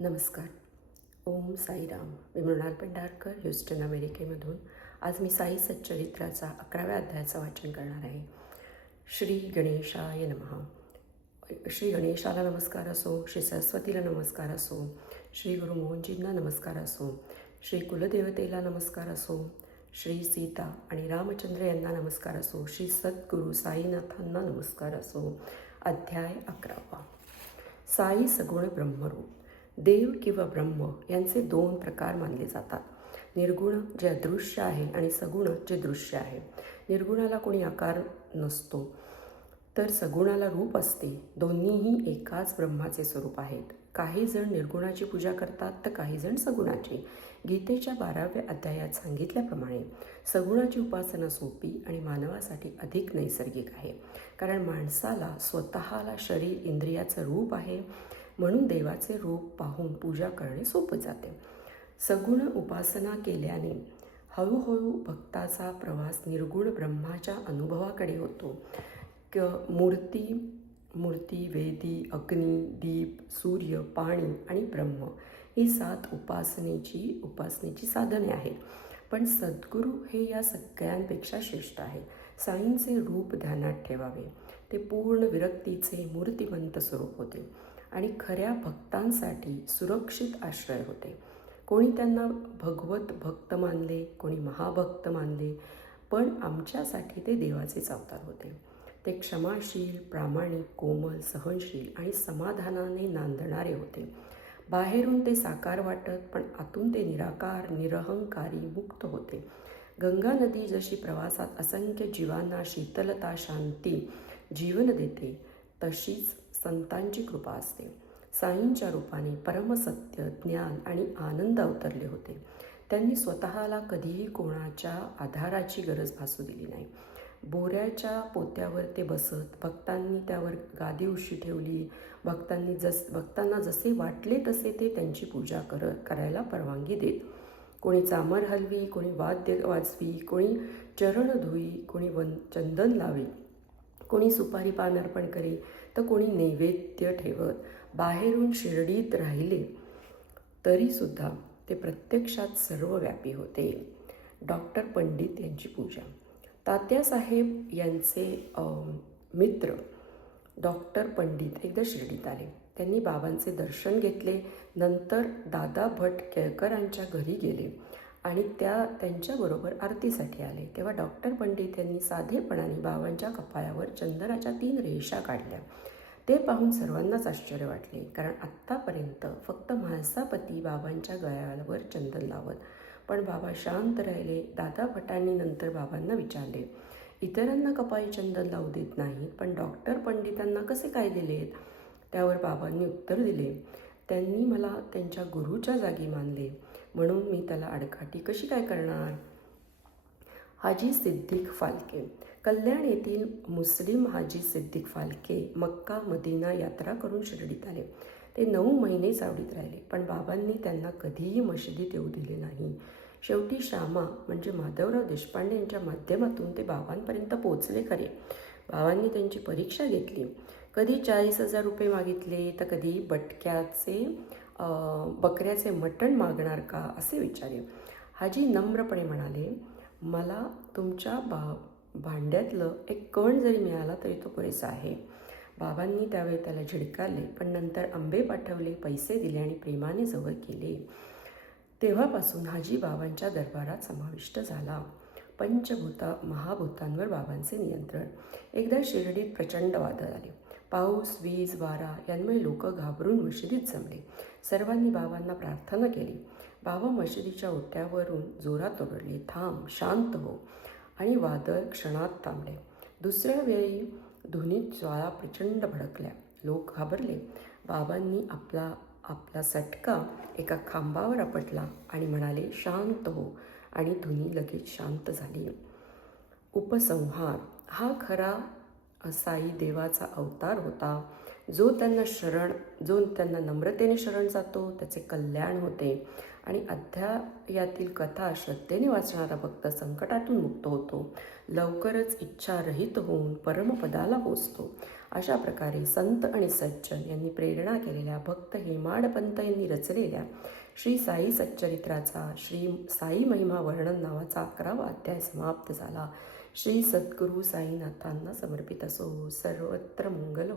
नमस्कार. ओम साईराम. मी मृणाल पेंढारकर, ह्युस्टन, अमेरिकेमधून. आज मी साई सच्चरित्राचा 11व्या अध्यायाचं वाचन करणार आहे. श्री गणेशाय नमः. श्री गणेशाला नमस्कार असो, श्री सरस्वतीला नमस्कार असो, श्री गुरु मोहनजींना नमस्कार असो, श्री कुलदेवतेला नमस्कार असो, श्री सीता आणि रामचंद्र यांना नमस्कार असो, श्री सद्गुरू साईनाथांना नमस्कार असो. अध्याय 11. साई सगुण ब्रह्मरूप. देव किंवा ब्रह्म यांचे दोन प्रकार मानले जातात. निर्गुण जे अदृश्य आहे आणि सगुण जे दृश्य आहे. निर्गुणाला कोणी आकार नसतो तर सगुणाला रूप असते. दोन्हीही एकाच ब्रह्माचे स्वरूप आहेत. काही जण निर्गुणाची पूजा करतात तर काही जण सगुणाची. गीतेच्या 12व्या अध्यायात सांगितल्याप्रमाणे सगुणाची उपासना सोपी आणि मानवासाठी अधिक नैसर्गिक आहे. कारण माणसाला स्वतःला शरीर इंद्रियाचं रूप आहे, म्हणून देवाचे रूप पाहून पूजा करणे सोपे जाते. सगुण उपासना केल्याने हळूहळू भक्ताचा प्रवास निर्गुण ब्रह्माच्या अनुभवाकडे होतो. मूर्ती, वेदी, अग्नी, दीप, सूर्य, पाणी आणि ब्रह्म ही 7 उपासनेची साधने आहेत. पण सद्गुरू हे या सगळ्यांपेक्षा श्रेष्ठ आहेत. साईंचे रूप ध्यानात ठेवावे. ते पूर्ण विरक्तीचे मूर्तिमंत स्वरूप होते आणि खऱ्या भक्तांसाठी सुरक्षित आश्रय होते. कोणी त्यांना भगवत भक्त मानले, कोणी महाभक्त मानले, पण आमच्यासाठी ते देवाचेच अवतार होते. ते क्षमाशील, प्रामाणिक, कोमल, सहनशील आणि समाधानाने नांदणारे होते. बाहेरून ते साकार वाटत, पण आतून ते निराकार, निरहंकारी, मुक्त होते. गंगा नदी जशी प्रवासात असंख्य जीवांना शीतलता, शांती, जीवन देते, तशीच संतांची कृपा असते. साईंच्या रूपाने परमसत्य, ज्ञान आणि आनंद अवतरले होते. त्यांनी स्वतःला कधीही कोणाच्या आधाराची गरज भासू दिली नाही. बोऱ्याच्या पोत्यावर ते बसत. भक्तांनी त्यावर गादी उशी ठेवली. भक्तांना जसे वाटले तसे ते त्यांची पूजा करायला परवानगी देत. कोणी चामर हलवी, कोणी वाद्य वाजवी, कोणी चरण धुई, कोणी चंदन लावे, कोणी सुपारी पान अर्पण करे, तर कोणी नैवेद्य ठेवत. बाहेरून शिर्डीत राहिले तरीसुद्धा ते प्रत्यक्षात सर्वव्यापी होते. डॉक्टर पंडित यांची पूजा. तात्यासाहेब यांचे मित्र डॉक्टर पंडित एकदा शिर्डीत आले. त्यांनी बाबांचे दर्शन घेतले. नंतर दादा भट केळकरांच्या घरी गेले आणि त्यांच्याबरोबर आरतीसाठी आले. तेव्हा डॉक्टर पंडित यांनी साधेपणाने बाबांच्या कपाळावर चंदनाच्या 3 रेषा काढल्या. ते पाहून सर्वांनाच आश्चर्य वाटले, कारण आत्तापर्यंत फक्त म्हाळसापती बाबांच्या गळ्यावर चंदन लावत. पण बाबा शांत राहिले. दादा भटांनी नंतर बाबांना विचारले, इतरांना कपाळी चंदन लावू देत नाहीत, पण डॉक्टर पंडितांना कसे काय दिलेत? त्यावर बाबांनी उत्तर दिले, त्यांनी मला त्यांच्या गुरुच्या जागी मानले, म्हणून मी त्याला आडकाठी कशी काय करणार? हाजी सिद्दीक फाल्के. कल्याण येथील मुस्लिम हाजी सिद्दीक फाल्के मक्का मदिना यात्रा करून शिर्डीत आले. ते 9 महिने सावडीत राहिले, पण बाबांनी त्यांना कधीही मशिदीत येऊ दिले नाही. शेवटी श्यामा म्हणजे माधवराव देशपांडे यांच्या माध्यमातून ते बाबांपर्यंत पोचले खरे. बाबांनी त्यांची परीक्षा घेतली. कधी 40,000 रुपये मागितले, तर कधी बकऱ्याचे मटण मागणार का असे विचारले. हाजी नम्रपणे म्हणाले, मला तुमच्या भांड्यातलं एक कण जरी मिळाला तरी तो पुरेसा आहे. बाबांनी त्यावेळी त्याला झिडकारले, पण नंतर आंबे पाठवले, पैसे दिले आणि प्रेमाने जवळ केले. तेव्हापासून हाजी बाबांच्या दरबारात समाविष्ट झाला. महाभूतांवर बाबांचे नियंत्रण. एकदा शिर्डीत प्रचंड वादळ आले. पाऊस, वीज, वारा यांमुळे लोक घाबरून मशिदीत जमले. सर्वांनी बाबांना प्रार्थना केली. बाबा मशिदीच्या ओट्यावरून जोरात ओरडले, थांब, शांत हो, आणि वादळ क्षणात थांबले. दुसऱ्या वेळी धुनीत ज्वाळा प्रचंड भडकल्या. लोक घाबरले. बाबांनी आपला सटका एका खांबावर आपटला आणि म्हणाले, शांत हो, आणि धुनी लगेच शांत झाली. उपसंहार. हा खरा साई देवाचा अवतार होता. जो त्यांना नम्रतेने शरण जातो त्याचे कल्याण होते आणि अध्यायातील कथा श्रद्धेने वाचणारा भक्त संकटातून मुक्त होतो. लवकरच इच्छारहित होऊन परमपदाला पोचतो. अशा प्रकारे संत आणि सज्जन यांनी प्रेरणा केलेल्या भक्त हेमाडपंत यांनी रचलेल्या श्री साई सच्चरित्राचा श्री साई महिमा वर्णन नावाचा 11वा अध्याय समाप्त झाला. श्री सद्गुरू साईनाथांना समर्पित असो. सर्वत्र मंगल